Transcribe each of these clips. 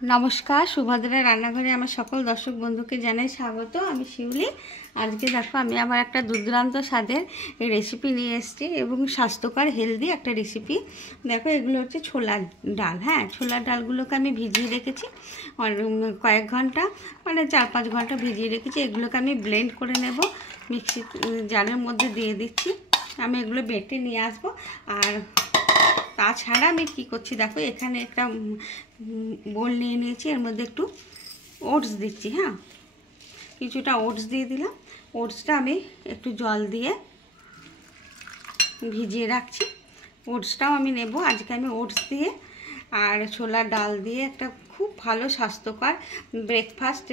নমস্কার, সুভদ্রা রান্নাঘরে আমার সকল দর্শক বন্ধুকে জানাই স্বাগত। আমি শিউলি। আজকে দেখো আমি আবার একটা দুর্দান্ত স্বাদের রেসিপি নিয়ে এসেছি এবং স্বাস্থ্যকর হেলদি একটা রেসিপি। দেখো, এগুলো হচ্ছে ছোলার ডাল। হ্যাঁ, ছোলার ডালগুলোকে আমি ভিজিয়ে রেখেছি কয়েক ঘন্টা, মানে 4-5 ঘন্টা ভিজিয়ে রেখেছি। এগুলোকে আমি ব্লেন্ড করে নেব, মিক্সি জারের মধ্যে দিয়ে দিচ্ছি। আমি এগুলো বেটে নিয়ে আসবো। আর তাছাড়া আমি কি করছি দেখো, এখানে একটা বোল নিয়ে নিয়েছি, এর মধ্যে একটু ওটস দিচ্ছি। হ্যাঁ, কিছুটা ওটস দিয়ে দিলাম। ওটসটা আমি একটু জল দিয়ে ভিজিয়ে রাখছি। ওটসটাও আমি নেব। আজকে আমি ওটস দিয়ে আর ছোলার ডাল দিয়ে একটা খুব ভালো স্বাস্থ্যকর ব্রেকফাস্ট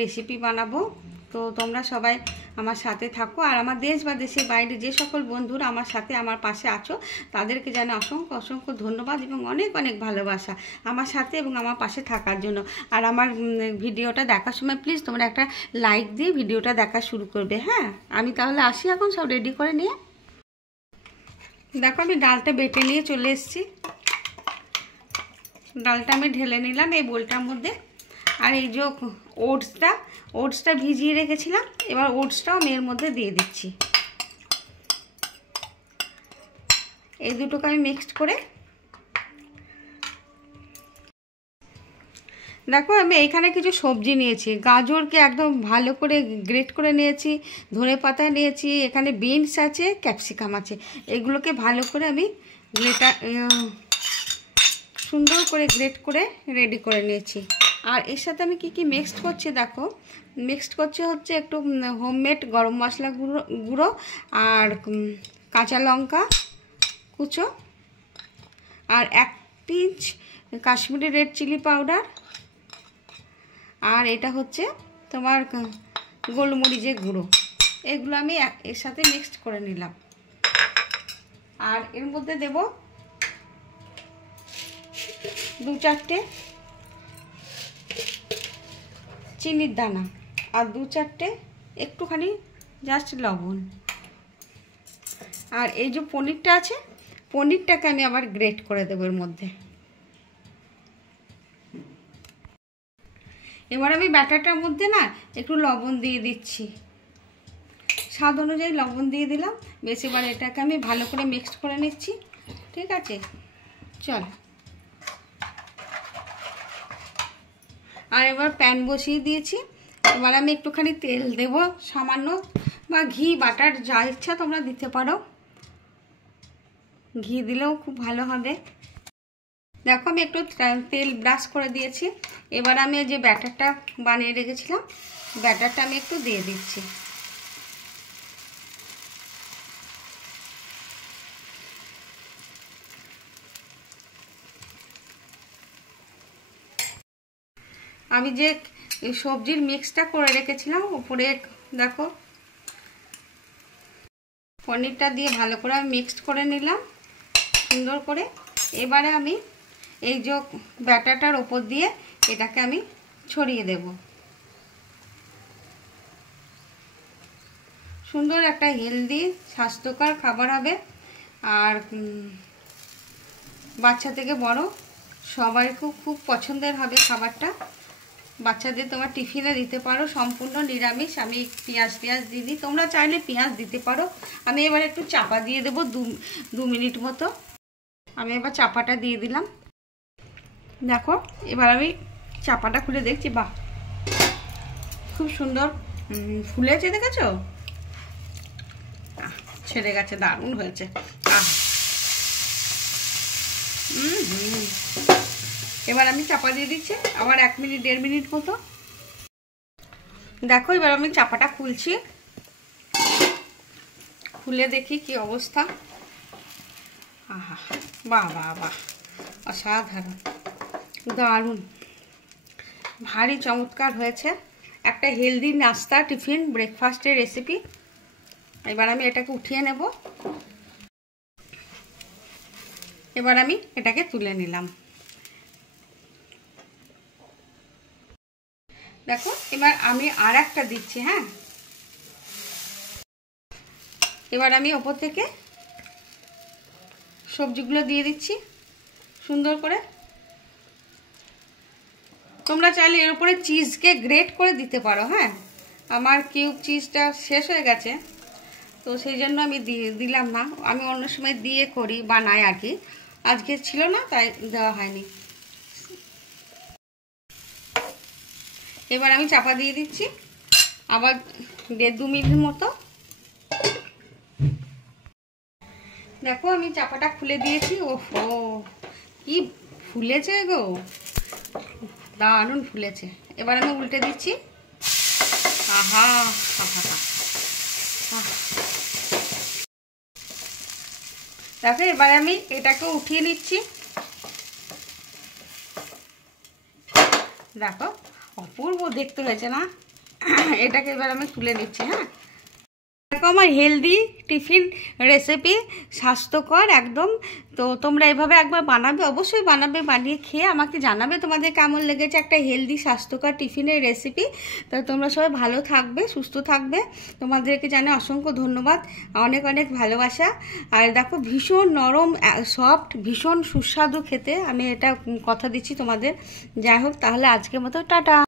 রেসিপি বানাবো। তো তোমরা সবাই আমার সাথে থাকো। আর আমার দেশ বা দেশের বাইরে যে সকল বন্ধুরা আমার সাথে আমার পাশে আছো, তাদেরকে জানাই অসংখ্য অসংখ্য ধন্যবাদ এবং অনেক অনেক ভালোবাসা আমার সাথে এবং আমার পাশে থাকার জন্য। আর আমার ভিডিওটা দেখার সময় প্লিজ তোমরা একটা লাইক দিয়ে ভিডিওটা দেখা শুরু করবে। হ্যাঁ, আমি তাহলে আসি এখন সব রেডি করে নিয়ে। দেখো, আমি ডালটা বেটে নিয়ে চলে এসেছি। ডালটা আমি ঢেলে নিলাম এই বোলটার মধ্যে। আর এই যে ওটসটা ভিজিয়ে রেখেছিলাম, এবার ওটসটাও আমি এর মধ্যে দিয়ে দিচ্ছি। এই দুটোকে আমি মিক্সড করে দেখো, আমি এইখানে কিছু সবজি নিয়েছি। গাজরকে একদম ভালো করে গ্রেট করে নিয়েছি, ধনেপাতা নিয়েছি, এখানে বিনস আছে, ক্যাপসিকাম আছে। এগুলোকে ভালো করে আমি সুন্দর করে গ্রেট করে রেডি করে নিয়েছি। আর এর সাথে আমি কি মিক্সড করছি দেখো, মিক্সড হচ্ছে একটু হোমমেড গরম মশলা গুঁড়ো আর কাঁচা লঙ্কা কুচো আর 1 pinch Kashmiri red chilli powder, আর এটা হচ্ছে তোমার গোলমরিচের গুঁড়ো। এগুলো আমি এর সাথে মিক্সড করে নিলাম। আর এর মধ্যে দেব 2-4টে চিনির দানা আর 2-4টে একটুখানি জাস্ট লবণ। আর এই যে পনিরটা আছে, পনিরটাকে আমি আবার গ্রেট করে দেবো এর মধ্যে। এবার আমি ব্যাটারটার মধ্যে না একটু লবণ দিয়ে দিচ্ছি, স্বাদ অনুযায়ী লবণ দিয়ে দিলাম। বেশ, এবার এটাকে আমি ভালো করে মিক্সড করে নিচ্ছি। ঠিক আছে, চল। আর এবার প্যান বসিয়ে দিয়েছি। এবার আমি একটুখানি তেল দেব, সামান্য, বা ঘি বাটার যা ইচ্ছা তোমরা দিতে পারো। ঘি দিলেও খুব ভালো হবে। দেখো, আমি একটু তেল ব্রাশ করে দিয়েছি। এবার আমি যে ব্যাটারটা বানিয়ে রেখেছিলাম, ব্যাটারটা আমি একটু দিয়ে দিচ্ছি। আমি যে সবজির মিক্সটা করে রেখেছিলাম উপরে দেখো, পনিরটা দিয়ে ভালো করে আমি মিক্সড করে নিলাম সুন্দর করে। এবারে আমি এই যে ব্যাটারটার ওপর দিয়ে এটাকে আমি ছড়িয়ে দেব। সুন্দর একটা হেলদি স্বাস্থ্যকর খাবার হবে। আর বাচ্চা থেকে বড় সবাই খুব পছন্দের হবে খাবারটা। বাচ্চাদের তোমার টিফিনে দিতে পারো, সম্পূর্ণ নিরামিষ। আমি পেঁয়াজ দিয়ে দিই, তোমরা চাইলে পেঁয়াজ দিতে পারো। আমি এবার একটু চাপা দিয়ে দেবো 2 মিনিট মতো। আমি এবার চাপাটা দিয়ে দিলাম। দেখো, এবার আমি চাপাটা খুলে দেখছি, বাহ, খুব সুন্দর ফুলেছে, দেখেছো? ছেড়ে গেছে, দারুণ হয়েছে। এবার আমি চাপা দিয়ে দিচ্ছি আবার 1 মিনিট 1.5 মিনিট মতো। দেখো, এবার আমি চাপাটা খুলছি, খুলে দেখি কি অবস্থা। আহা, বাহ বাহ বাহ, অসাধারণ, দারুণ, ভারী চমৎকার হয়েছে। একটা হেলদি নাস্তা টিফিন ব্রেকফাস্টের রেসিপি। এবার আমি এটাকে উঠিয়ে নেব। এবার আমি এটাকে তুলে নিলাম। দেখো, এবার আমি আর একটা দিচ্ছি। হ্যাঁ, এবার আমি ওপর থেকে সবজিগুলো দিয়ে দিচ্ছি সুন্দর করে। তোমরা চাইলে এর উপরে চিজকে গ্রেট করে দিতে পারো। হ্যাঁ, আমার কিউব চিজটা শেষ হয়ে গেছে, তো সেই জন্য আমি দিলাম না। আমি অন্য সময় দিয়ে করি, বানাই আর কি, আজকে ছিল না তাই দেওয়া হয়নি। এবার আমি চাপা দিয়ে দিচ্ছি আবার 1.5-2 মিনিট মতো। দেখো আমি চাপাটা খুলে দিয়েছি। ওহো, কি ফুলেছে গো, দারুণ ফুলেছে। এবার আমি উল্টে দিচ্ছি। আহা দেখো এবার আমি এটাকে উঠিয়ে নিচ্ছি। দেখো অপূর্ব দেখতে হয়েছে না? এটাকে এবার আমি তুলে নিচ্ছি। হ্যাঁ, দেখো আমার হেলদি টিফিন রেসিপি, স্বাস্থ্যকর একদম। তো তোমরা এভাবে একবার বানাবে, অবশ্যই বানাবে, বানিয়ে খেয়ে আমাকে জানাবে তোমাদের কেমন লেগেছে একটা হেলদি স্বাস্থ্যকর টিফিনের রেসিপি। তো তোমরা সবাই ভালো থাকবে, সুস্থ থাকবে। তোমাদেরকে জানাই অসংখ্য ধন্যবাদ, অনেক অনেক ভালোবাসা। আর দেখো ভীষণ নরম, সফট, ভীষণ সুস্বাদু খেতে, আমি এটা কথা দিচ্ছি তোমাদের। যাই হোক, তাহলে আজকের মতো টাটা।